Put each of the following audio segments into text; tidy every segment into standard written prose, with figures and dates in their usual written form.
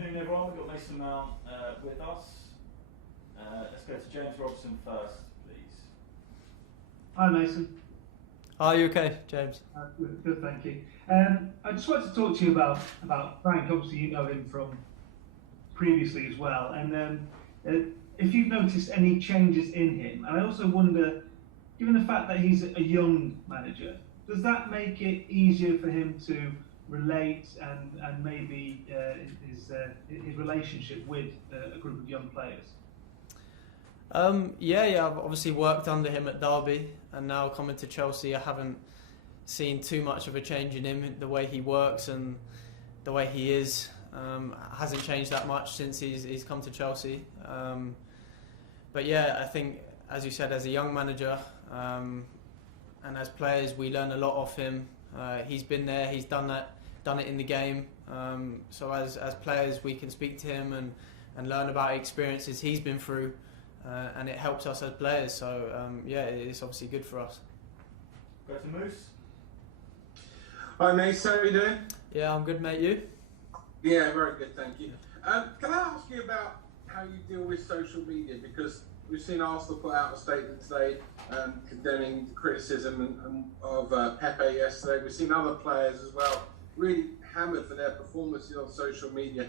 Afternoon everyone, we've got Mason Mount with us. Let's go to James Robson first, please. Hi Mason. Are you okay, James? Good, thank you. I just wanted to talk to you about Frank. Obviously you know him from previously as well, and if you've noticed any changes in him, and I also wonder, given the fact that he's a young manager, does that make it easier for him to relate and maybe his relationship with a group of young players? Yeah, I've obviously worked under him at Derby, and now coming to Chelsea, I haven't seen too much of a change in him. The way he works and the way he is hasn't changed that much since he's come to Chelsea. But yeah, I think, as you said, as a young manager and as players, we learn a lot off him. He's been there, he's done it in the game. So as players, we can speak to him and learn about experiences he's been through. And it helps us as players, so yeah, it's obviously good for us. Go to Moose. Hi mate, how are you doing? Yeah, I'm good, mate. You? Yeah, very good, thank you. Can I ask you about how you deal with social media? Because we've seen Arsenal put out a statement today condemning the criticism of Pepe yesterday. We've seen other players as well really hammered for their performances on social media.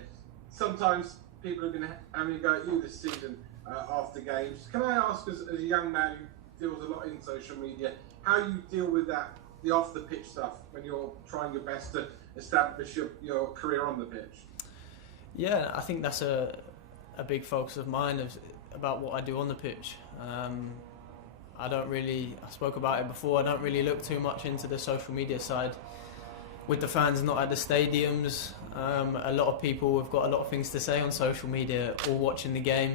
Sometimes people have been having a go at you this season after games. Can I ask, as a young man who deals a lot in social media, how you deal with that, the off-the-pitch stuff, when you're trying your best to establish your career on the pitch? Yeah, I think that's a big focus of mine about what I do on the pitch. I spoke about it before, I don't really look too much into the social media side. With the fans not at the stadiums, a lot of people have got a lot of things to say on social media, all watching the game.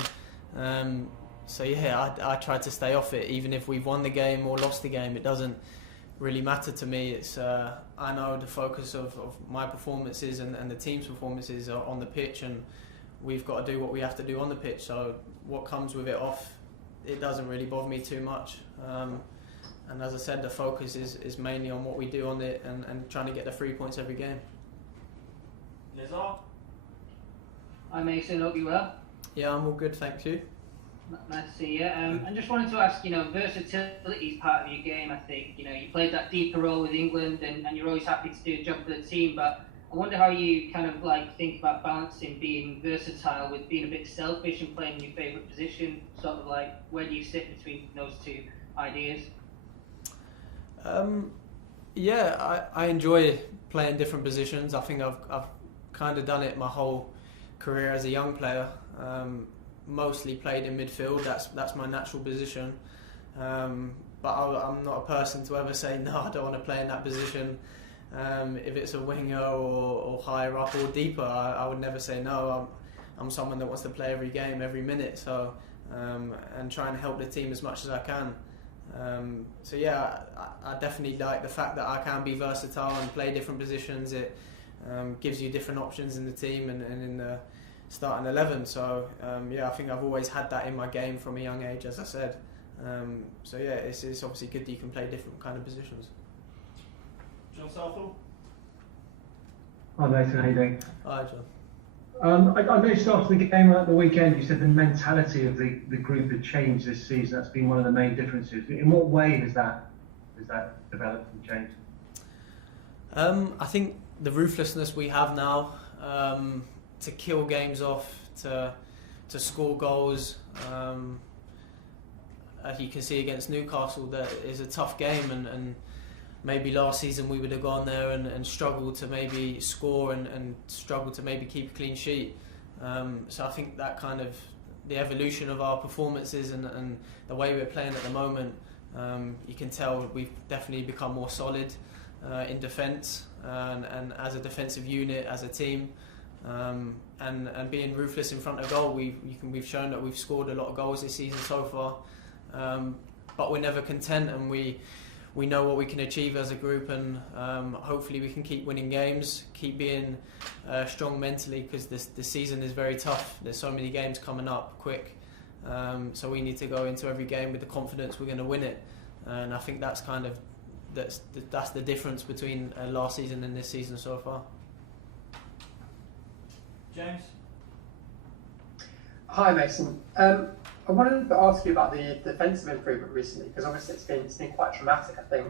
So yeah, I try to stay off it. Even if we've won the game or lost the game, it doesn't really matter to me. It's I know the focus of my performances and the team's performances are on the pitch, and we've got to do what we have to do on the pitch. So what comes with it off, it doesn't really bother me too much. And as I said, the focus is mainly on what we do on it and trying to get the 3 points every game. Lizard. Hi Mason, hope you well. Yeah, I'm all good, thank you. Nice to see you. I just wanted to ask, versatility is part of your game, I think. You played that deeper role with England and you're always happy to do a job for the team, but I wonder how you kind of think about balancing being versatile with being a bit selfish and playing your favourite position, sort of where do you sit between those two ideas? Yeah, I enjoy playing different positions. I think I've kind of done it my whole career as a young player. Mostly played in midfield. That's my natural position. But I'm not a person to ever say no, I don't want to play in that position. If it's a winger or higher up or deeper, I would never say no. I'm someone that wants to play every game, every minute. So and try and help the team as much as I can. So yeah, I definitely like the fact that I can be versatile and play different positions. It gives you different options in the team and in the starting 11. So yeah, I think I've always had that in my game from a young age, as I said. So yeah, it's obviously good that you can play different kind of positions. John Southall. Hi Mason, how you doing? Hi, John. I noticed after the game at the weekend, you said the mentality of the group had changed this season. That's been one of the main differences. In what way has that developed and changed? I think the ruthlessness we have now to kill games off, to score goals. As you can see against Newcastle, that is a tough game, and maybe last season we would have gone there and struggled to maybe score and struggled to maybe keep a clean sheet. So I think that kind of the evolution of our performances and the way we're playing at the moment, you can tell we've definitely become more solid in defence and as a defensive unit, as a team. And being ruthless in front of goal, we've shown that we've scored a lot of goals this season so far. But we're never content, and we know what we can achieve as a group, and hopefully we can keep winning games, keep being strong mentally, because the season is very tough. There's so many games coming up quick, so we need to go into every game with the confidence we're going to win it. And I think that's the difference between last season and this season so far. James? Hi, Mason. I wanted to ask you about the defensive improvement recently, because obviously it's been quite dramatic. I think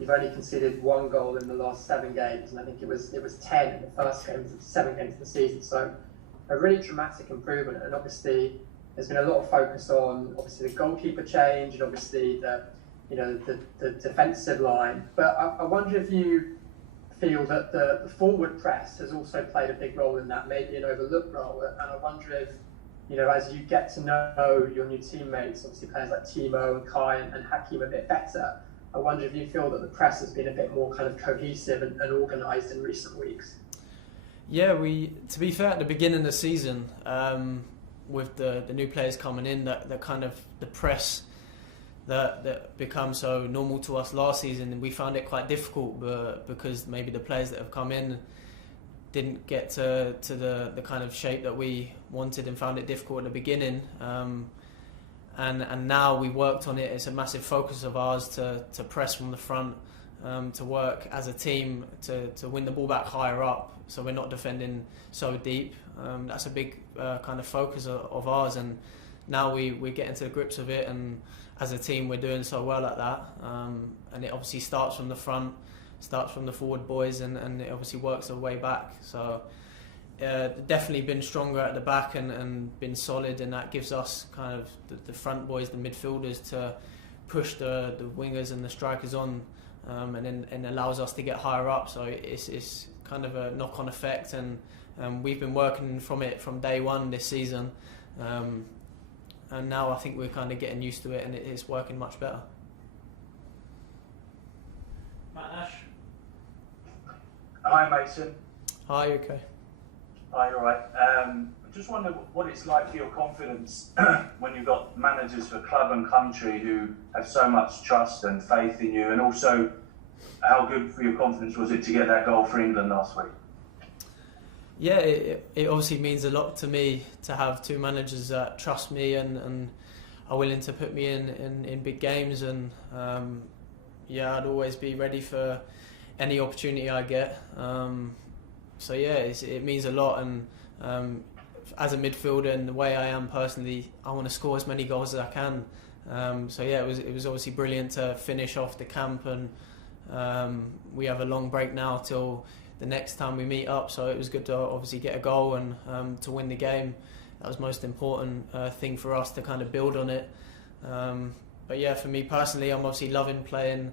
you've only conceded 1 goal in the last 7 games, and I think it was 10 in the first 7 games of the season. So a really dramatic improvement, and obviously there's been a lot of focus on obviously the goalkeeper change and obviously the defensive line. But I wonder if you feel that the forward press has also played a big role in that, maybe an overlooked role, and I wonder if, as you get to know your new teammates, obviously players like Timo and Kai and Hakim a bit better, I wonder if you feel that the press has been a bit more kind of cohesive and organised in recent weeks. Yeah, to be fair, at the beginning of the season, with the new players coming in, that kind of the press that become so normal to us last season, and we found it quite difficult, because maybe the players that have come in didn't get to the kind of shape that we wanted and found it difficult at the beginning. And now we worked on it. It's a massive focus of ours to press from the front, to work as a team to win the ball back higher up, so we're not defending so deep. That's a big kind of focus of ours, and now we're getting to the grips of it, and as a team we're doing so well at that. And it obviously starts from the front, starts from the forward boys, and it obviously works our way back. So definitely been stronger at the back and been solid, and that gives us kind of the front boys, the midfielders, to push the wingers and the strikers on, and allows us to get higher up. So it's kind of a knock-on effect, and we've been working from it from day one this season, and now I think we're kind of getting used to it, and it's working much better. Matt Nash. Hi, Mason. Hi, okay. Hi, all right. I just wonder what it's like for your confidence when you've got managers for club and country who have so much trust and faith in you, and also how good for your confidence was it to get that goal for England last week? Yeah, it obviously means a lot to me to have 2 managers that trust me and are willing to put me in big games, and I'd always be ready for any opportunity I get. So yeah, it means a lot, and as a midfielder and the way I am personally, I want to score as many goals as I can. So yeah, it was obviously brilliant to finish off the camp, and we have a long break now till the next time we meet up, so it was good to obviously get a goal and to win the game. That was most important thing for us to kind of build on it. But yeah, for me personally, I'm obviously loving playing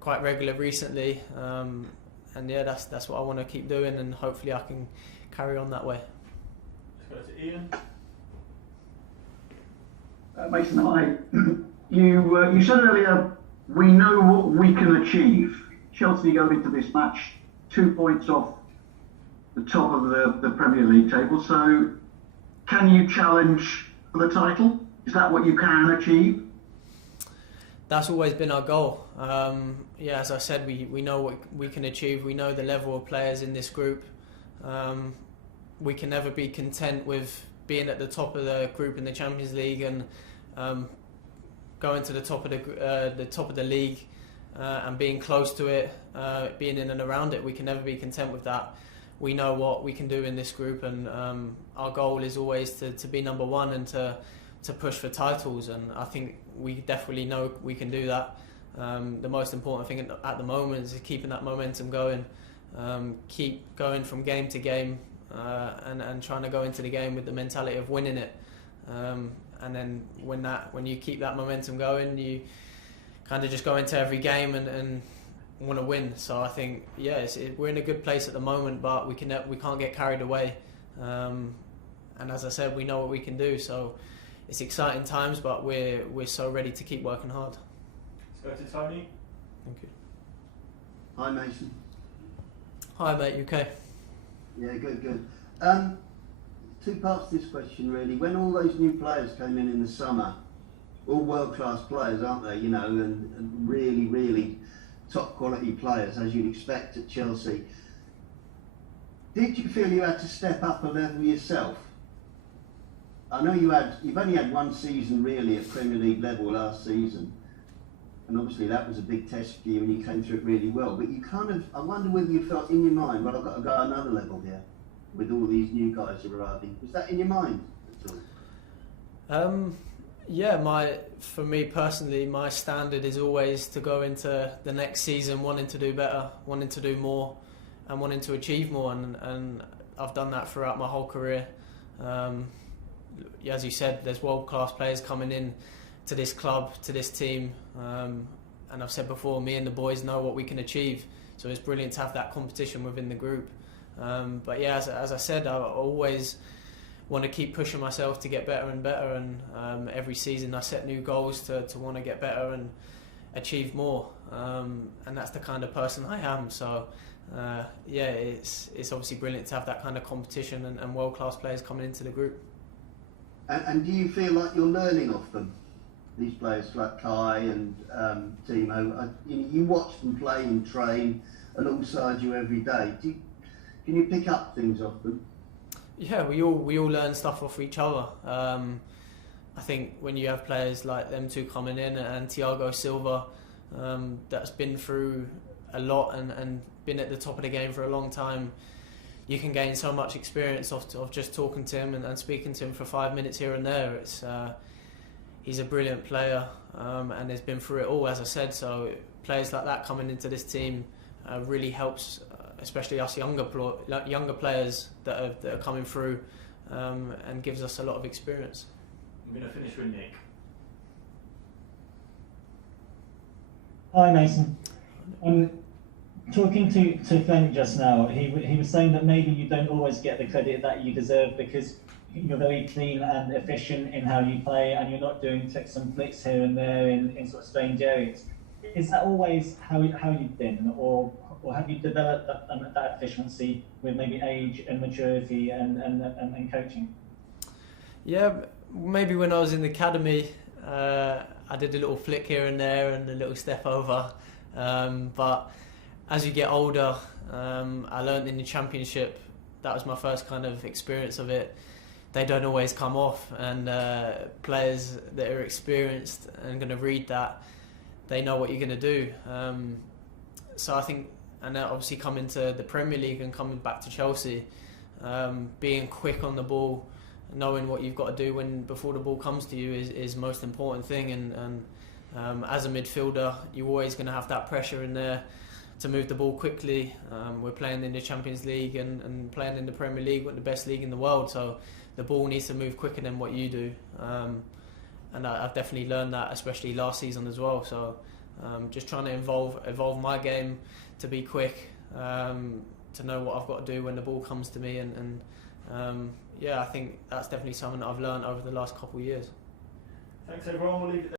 quite regular recently, and yeah, that's what I want to keep doing, and hopefully I can carry on that way. Let's go to Ian. Mason, hi. You said earlier, we know what we can achieve. Chelsea go into this match 2 points off the top of the Premier League table, so can you challenge for the title? Is that what you can achieve? That's always been our goal. As I said, we know what we can achieve. We know the level of players in this group. We can never be content with being at the top of the group in the Champions League and going to the top of the league and being close to it, being in and around it. We can never be content with that. We know what we can do in this group, and our goal is always to be number one and to push for titles, and I think we definitely know we can do that. The most important thing at the moment is keeping that momentum going, keep going from game to game, and trying to go into the game with the mentality of winning it. And then when you keep that momentum going, you kind of just go into every game and want to win. So I think we're in a good place at the moment, but we can't get carried away. And as I said, we know what we can do. So it's exciting times, but we're so ready to keep working hard. Let's go to Tony. Thank you. Hi, Mason. Hi, mate. You okay? Yeah, good. 2 parts to this question, really. When all those new players came in the summer, all world-class players, aren't they? And really, really top-quality players, as you'd expect at Chelsea. Did you feel you had to step up a level yourself? I know you've only had 1 season really at Premier League level last season, and obviously that was a big test for you and you came through it really well, but I wonder whether you felt in your mind, well, I've got to go another level here. with all these new guys arriving? Was that in your mind at all? Yeah, for me personally, my standard is always to go into the next season wanting to do better, wanting to do more, and wanting to achieve more. And I've done that throughout my whole career. As you said, there's world-class players coming in to this club, to this team. And I've said before, me and the boys know what we can achieve. So it's brilliant to have that competition within the group. But yeah, as I said, I always want to keep pushing myself to get better and better, and every season I set new goals to want to get better and achieve more, and that's the kind of person I am. So yeah, it's obviously brilliant to have that kind of competition and world-class players coming into the group. And do you feel like you're learning off them, these players like Kai and Timo? You watch them play and train alongside you every day. Can you pick up things off them? Yeah, we all learn stuff off each other. I think when you have players like them two coming in and Thiago Silva, that's been through a lot and been at the top of the game for a long time, you can gain so much experience of just talking to him and speaking to him for 5 minutes here and there. He's a brilliant player and has been through it all, as I said. So players like that coming into this team really helps, especially us younger players that are coming through, and gives us a lot of experience. I'm going to finish with Nick. Hi Mason. Talking to Frank just now, he was saying that maybe you don't always get the credit that you deserve because you're very clean and efficient in how you play, and you're not doing tricks and flicks here and there in sort of strange areas. Is that always how you've been, or have you developed that efficiency with maybe age and maturity and coaching? Yeah, maybe when I was in the academy, I did a little flick here and there and a little step over. But as you get older, I learned in the championship, that was my first kind of experience of it. They don't always come off, and players that are experienced and going to read that, they know what you're going to do. So I think, and obviously coming to the Premier League and coming back to Chelsea, being quick on the ball, knowing what you've got to do before the ball comes to you is the most important thing. And as a midfielder, you're always going to have that pressure in there to move the ball quickly. We're playing in the Champions League and playing in the Premier League, the best league in the world. So the ball needs to move quicker than what you do. And I've definitely learned that, especially last season as well. So just trying to evolve my game to be quick, to know what I've got to do when the ball comes to me. And yeah, I think that's definitely something that I've learned over the last couple of years. Thanks everyone, we'll leave it there.